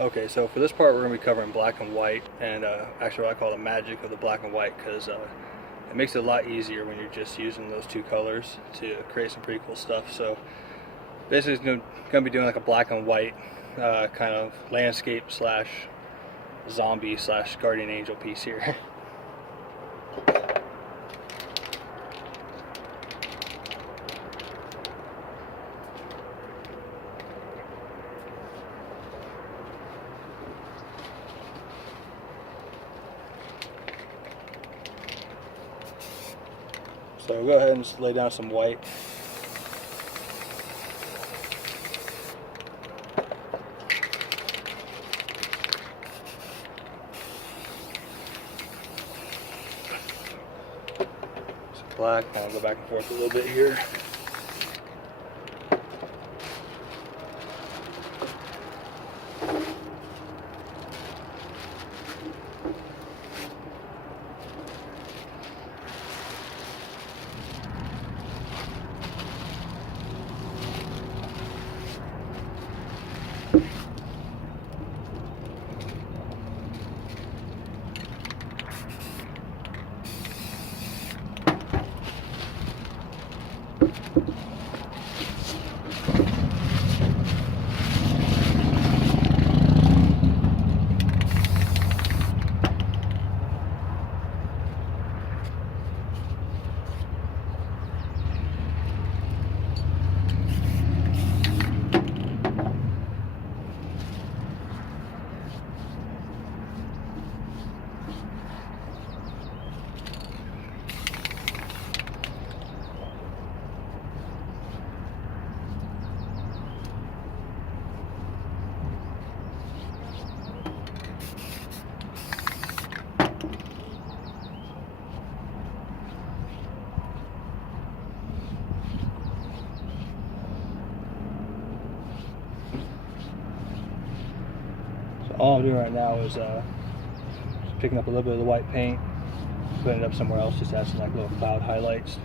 Okay, so for this part we're going to be covering black and white, and actually what I call the magic of the black and white, because it makes it a lot easier when you're just using those two colors to create some pretty cool stuff. So basically it's going to be doing like a black and white kind of landscape slash zombie slash guardian angel piece here. So go ahead and just lay down some white. Some black, kind of go back and forth a little bit here. All I'm doing right now is just picking up a little bit of the white paint, putting it up somewhere else, just to add some like little cloud highlights.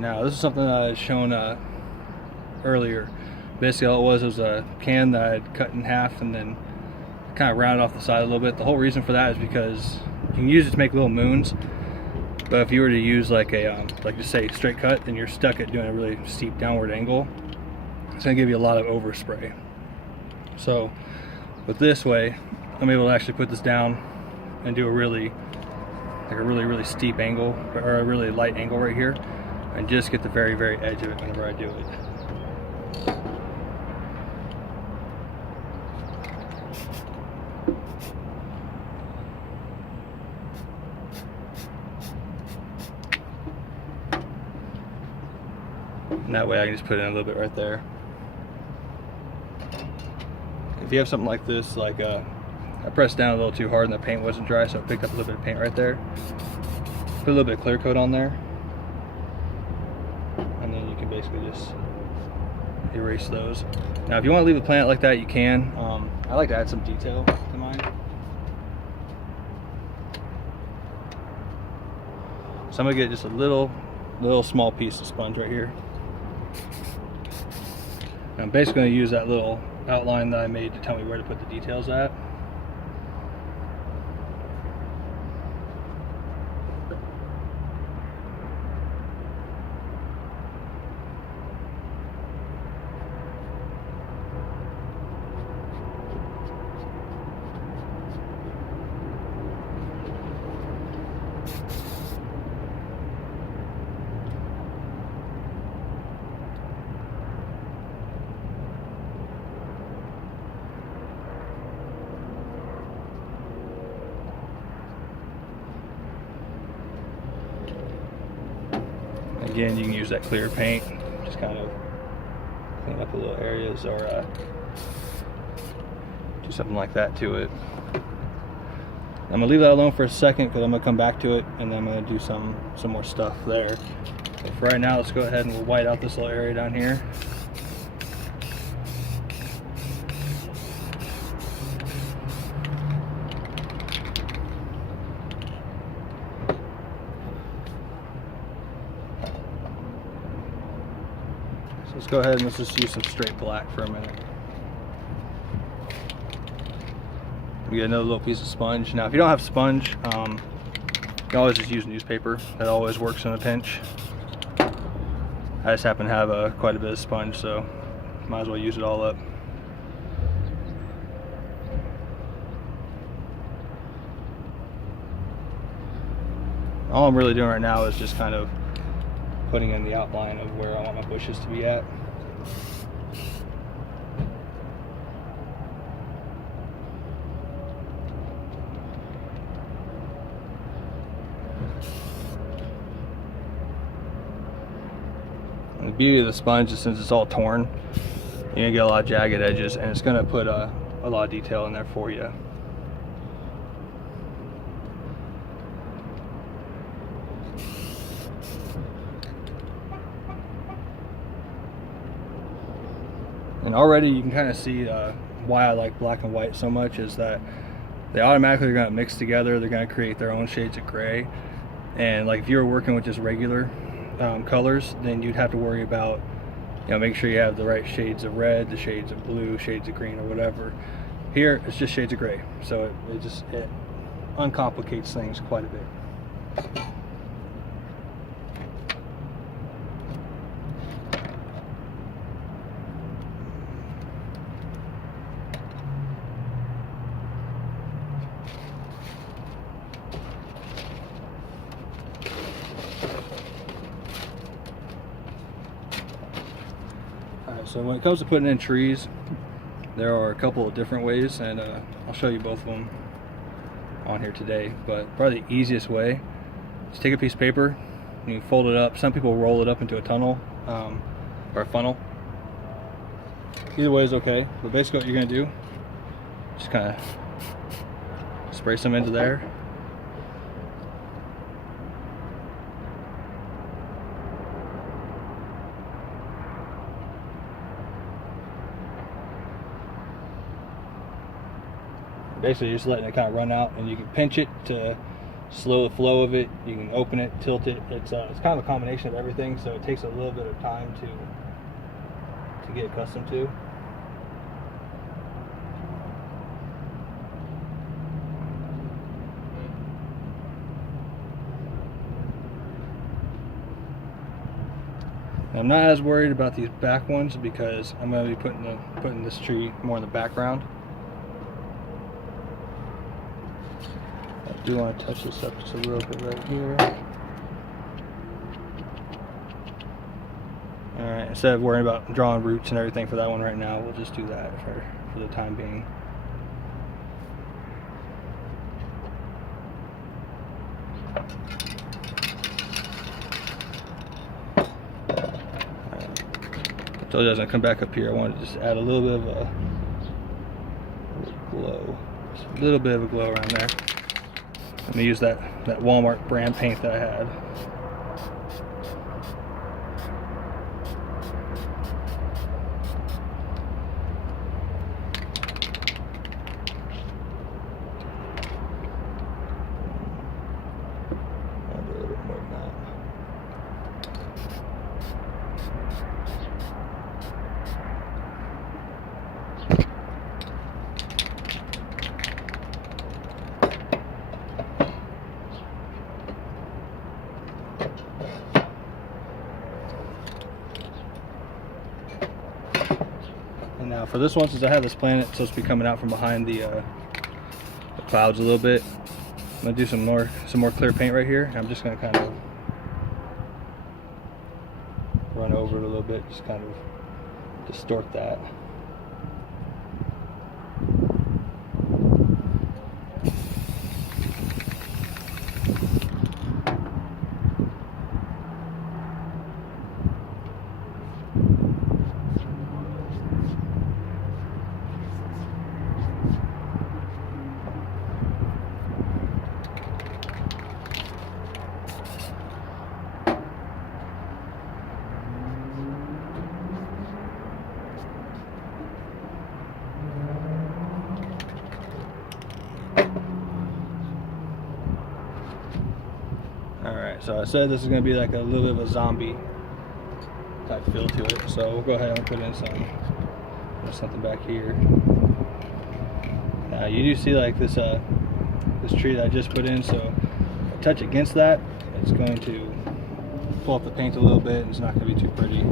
Now this is something that I had shown earlier. Basically all it was a can that I had cut in half and then kind of rounded off the side a little bit. The whole reason for that is because you can use it to make little moons, but if you were to use like a like just say straight cut, then you're stuck at doing a really steep downward angle. It's going to give you a lot of overspray. So with this way I'm able to actually put this down and do a really steep angle, or a really light angle right here, and just get the very edge of it whenever I do it. And that way I can just put in a little bit right there. If you have something like this, like I pressed down a little too hard and the paint wasn't dry, so I picked up a little bit of paint right there. Put a little bit of clear coat on there. And then you can basically just erase those. Now if you want to leave the plant like that, you can. I like to add some detail to mine. So I'm going to get just a little small piece of sponge right here. And I'm basically going to use that little outline that I made to tell me where to put the details at. Again, you can use that clear paint, just kind of clean up the little areas, or Do something like that to it. I'm gonna leave that alone for a second because I'm gonna come back to it and then I'm gonna do some more stuff there. But for right now, let's go ahead and we'll white out this little area down here. So let's go ahead and let's just use some straight black for a minute. We get another little piece of sponge. Now if you don't have sponge, you can always just use newspaper. That always works in a pinch. I just happen to have quite a bit of sponge, so might as well use it all up. All I'm really doing right now is just kind of putting in the outline of where I want my bushes to be at. The beauty of the sponge is since it's all torn, you're gonna get a lot of jagged edges, and it's gonna put a lot of detail in there for you. And already you can kind of see why I like black and white so much is that they automatically are going to mix together. They're going to create their own shades of gray. And like if you were working with just regular colors, then you'd have to worry about, you know, make sure you have the right shades of red, the shades of blue, shades of green, or whatever. Here it's just shades of gray, so it uncomplicates things quite a bit. So when it comes to putting in trees, there are a couple of different ways, and I'll show you both of them on here today. But probably the easiest way is take a piece of paper, and you fold it up. Some people roll it up into a tunnel or a funnel. Either way is okay, but basically what you're going to do, just kind of spray some into there. Basically just letting it kind of run out, and you can pinch it to slow the flow of it. You can open it, tilt it. It's kind of a combination of everything, so it takes a little bit of time to get accustomed to. I'm not as worried about these back ones because I'm going to be putting this tree more in the background. I do want to touch this up just a little bit right here. Alright, instead of worrying about drawing roots and everything for that one right now, we'll just do that for the time being. I told you I was going to come back up here. I wanted to just add a little bit of a glow. Just a little bit of a glow around there. I'm going to use that Walmart brand paint that I had. I'll do a little bit more than that. And now for this one, since I have this planet supposed to be coming out from behind the clouds a little bit, I'm gonna do some more clear paint right here. I'm just gonna kind of run over it a little bit, just kind of distort that. Alright, so I said this is going to be like a little bit of a zombie type feel to it, so we'll go ahead and put in something back here. Now you do see like this tree that I just put in, so if I touch against that, it's going to pull up the paint a little bit and it's not going to be too pretty.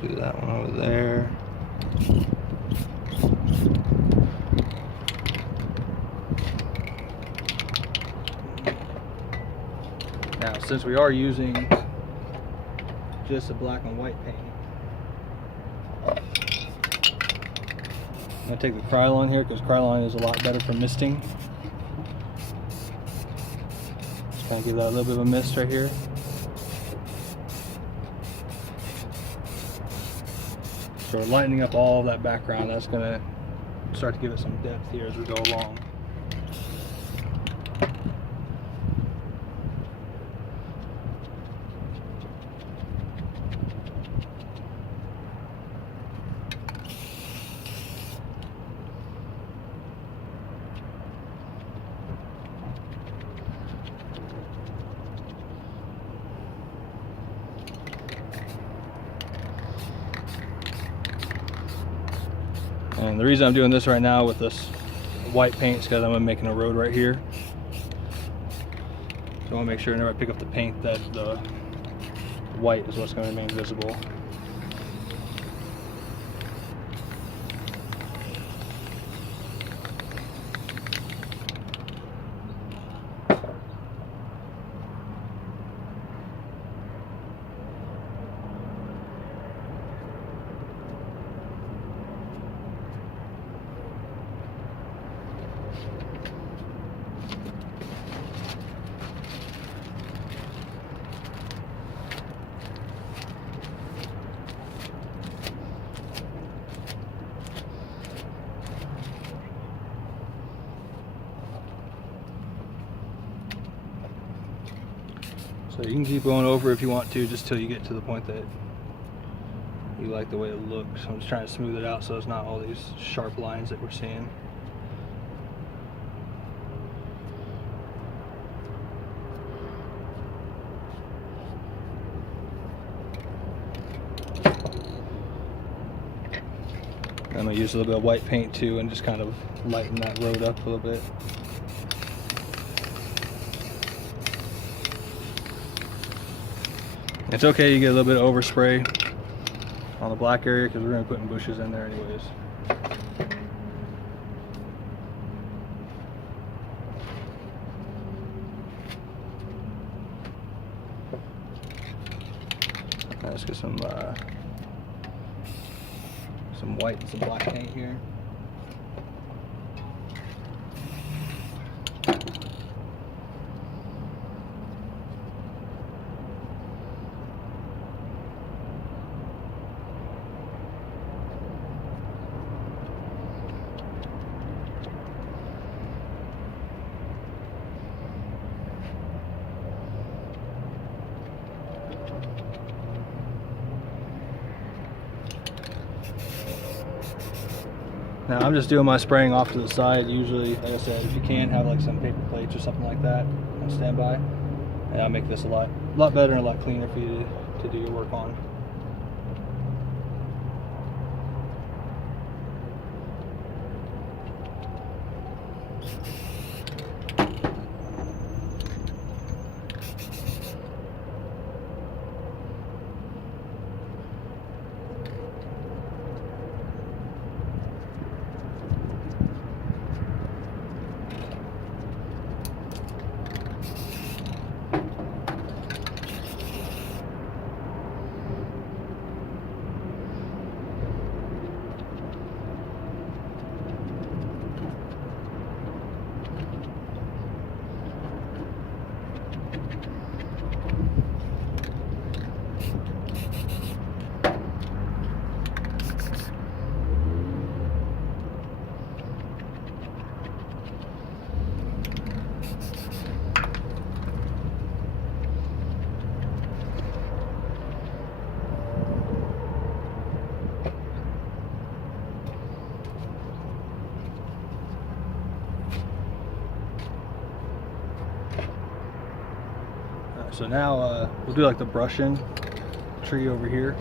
Do that one over there. Now, since we are using just a black and white paint, I'm going to take the Krylon here because Krylon is a lot better for misting. Just kind of give that a little bit of a mist right here. So we're lightening up all of that background. That's going to start to give it some depth here as we go along. And the reason I'm doing this right now with this white paint is because I'm making a road right here. So I want to make sure whenever I pick up the paint that the white is what's going to remain visible. So you can keep going over if you want to, just till you get to the point that you like the way it looks. I'm just trying to smooth it out so it's not all these sharp lines that we're seeing. I'm going to use a little bit of white paint too and just kind of lighten that road up a little bit. It's okay you get a little bit of overspray on the black area because we're going to put in bushes in there anyways. Let's get some white and some black paint here. Now I'm just doing my spraying off to the side. Usually, like I said, if you can have like some paper plates or something like that on standby, and that'll make this a lot better and a lot cleaner for you to do your work on. So now we'll do like the brushing tree over here.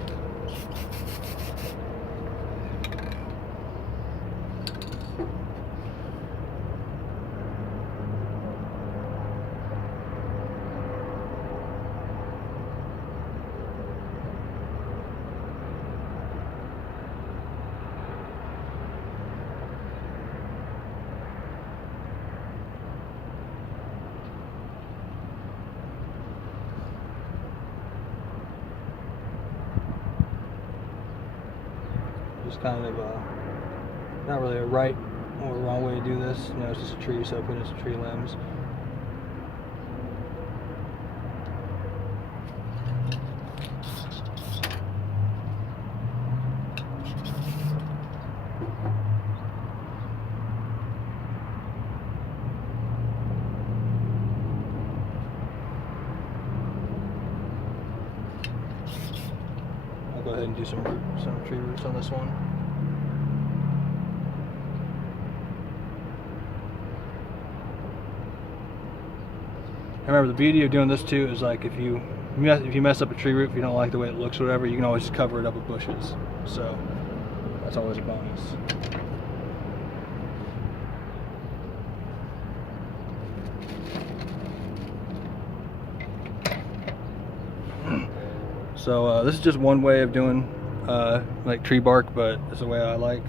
Just kind of not really a right or wrong way to do this. You know, it's just a tree, so I put in some tree limbs. I'll go ahead and do some tree roots on this one. Remember, the beauty of doing this too is like if you mess up a tree root, if you don't like the way it looks or whatever, you can always just cover it up with bushes. So that's always a bonus. So this is just one way of doing like tree bark, but it's the way I like.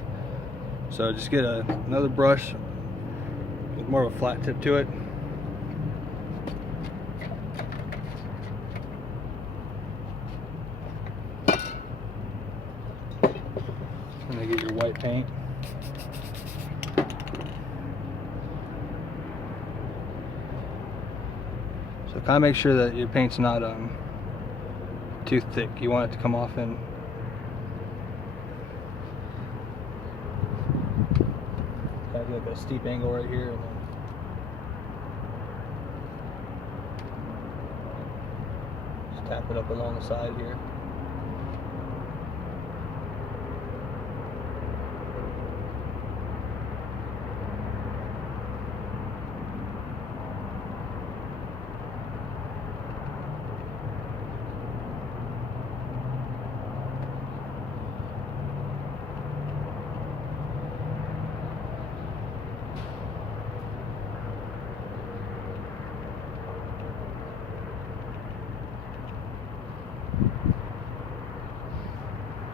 So just get another brush with more of a flat tip to it. And then get your white paint. So kind of make sure that your paint's not too thick. You want it to come off in kind of like a steep angle right here, and then just tap it up along the side here.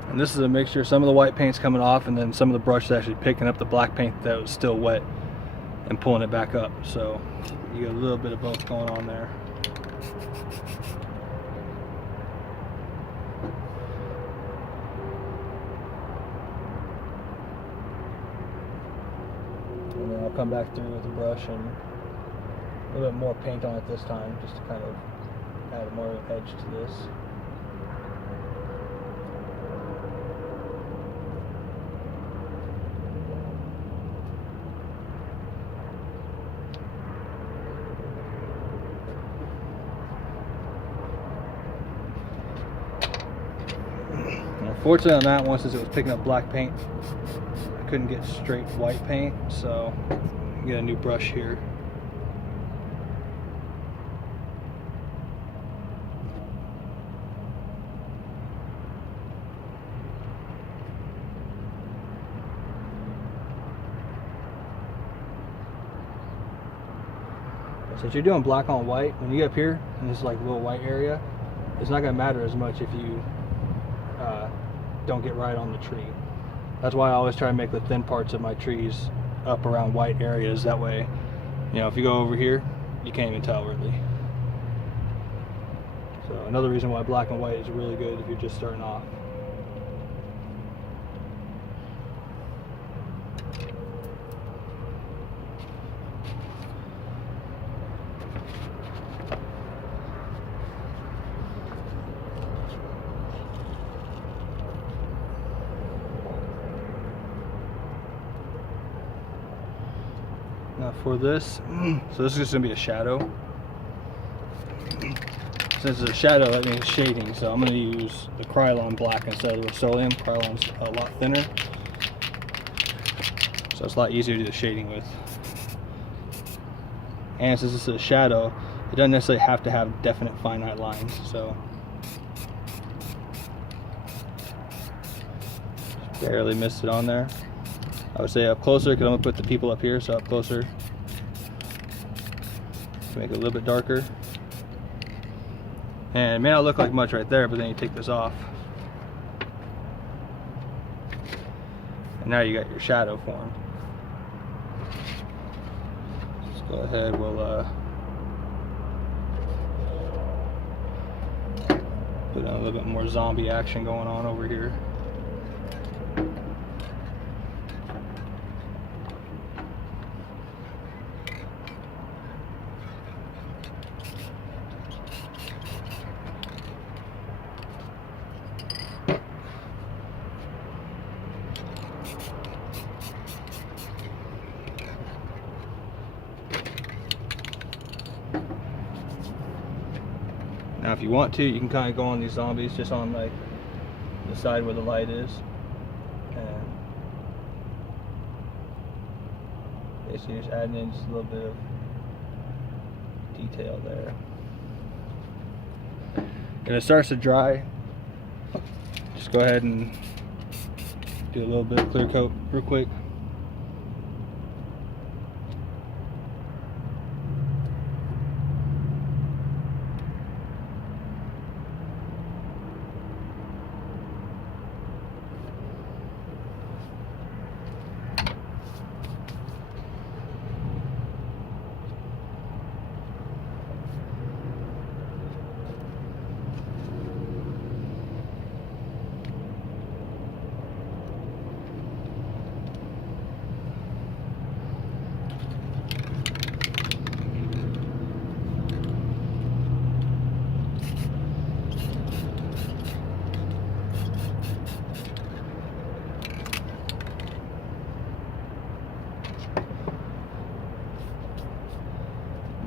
And this is a mixture. Some of the white paint's coming off, and then some of the brush is actually picking up the black paint that was still wet and pulling it back up. So you get a little bit of both going on there. And then I'll come back through with a brush and a little bit more paint on it this time, just to kind of add more of an edge to this. Unfortunately on that one, since it was picking up black paint, I couldn't get straight white paint, so get a new brush here. Since you're doing black on white, when you get up here in this like little white area, it's not going to matter as much if you don't get right on the tree. That's why I always try to make the thin parts of my trees up around white areas. That way, you know, if you go over here, you can't even tell really. So another reason why black and white is really good if you're just starting off. Now for this, so this is just going to be a shadow. Since it's a shadow, that means shading, so I'm going to use the Krylon black instead of the Rust-Oleum. Krylon's a lot thinner, so it's a lot easier to do the shading with. And since it's a shadow, it doesn't necessarily have to have definite finite lines. So just barely missed it on there. I would say up closer because I'm gonna put the people up here, so up closer to make it a little bit darker. And it may not look like much right there, but then you take this off, and now you got your shadow formed. Let's go ahead, we'll put a little bit more zombie action going on over here. Now if you want to, you can kind of go on these zombies just on like the side where the light is, and basically just adding in just a little bit of detail there. If it starts to dry, just go ahead and do a little bit of clear coat real quick.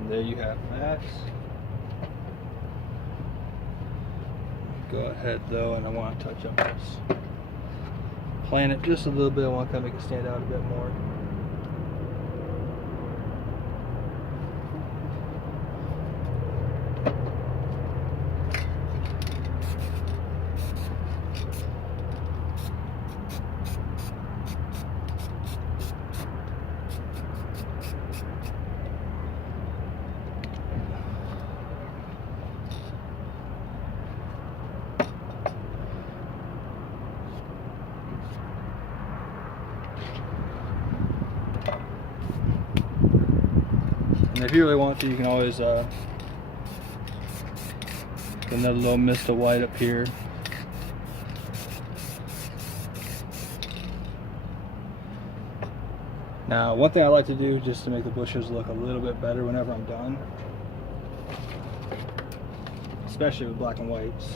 There you have that. Go ahead though, and I want to touch up this planet just a little bit. I want to kind of make it stand out a bit more. And if you really want to, you can always get another little mist of white up here. Now, one thing I like to do just to make the bushes look a little bit better whenever I'm done, especially with black and whites,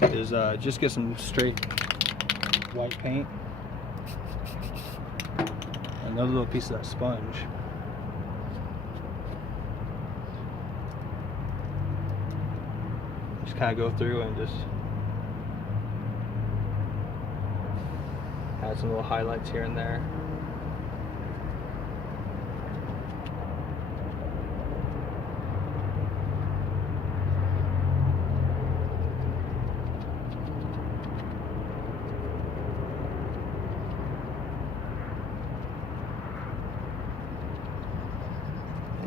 is just get some straight white paint. Another little piece of that sponge. Just kind of go through and just add some little highlights here and there.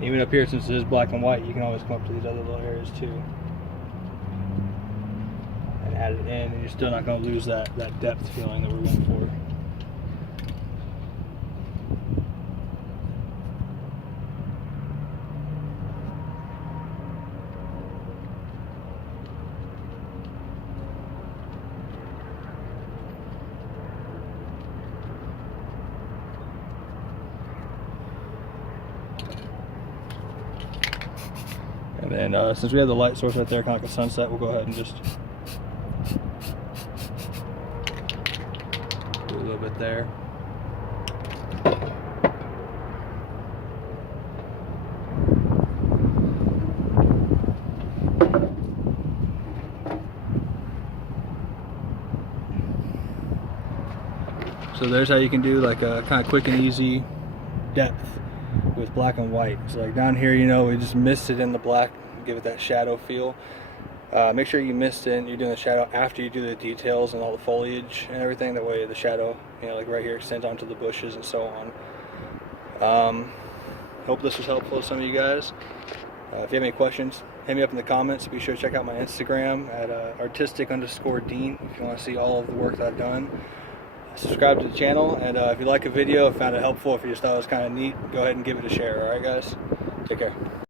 Even up here, since it is black and white, you can always come up to these other little areas too and add it in, and you're still not going to lose that depth feeling that we're going for. And then since we have the light source right there, kind of like a sunset, we'll go ahead and just do a little bit there. So there's how you can do like a kind of quick and easy depth with black and white. So like down here, you know, we just mist it in the black, give it that shadow feel. Make sure you mist in, you're doing the shadow after you do the details and all the foliage and everything. That way the shadow, you know, like right here, extends onto the bushes and so on. Hope this was helpful to some of you guys. If you have any questions, hit me up in the comments. Be sure to check out my Instagram at artistic_Dean if you want to see all of the work that I've done. Subscribe to the channel, and if you like a video, if you found it helpful, if you just thought it was kind of neat, go ahead and give it a share. Alright guys, take care.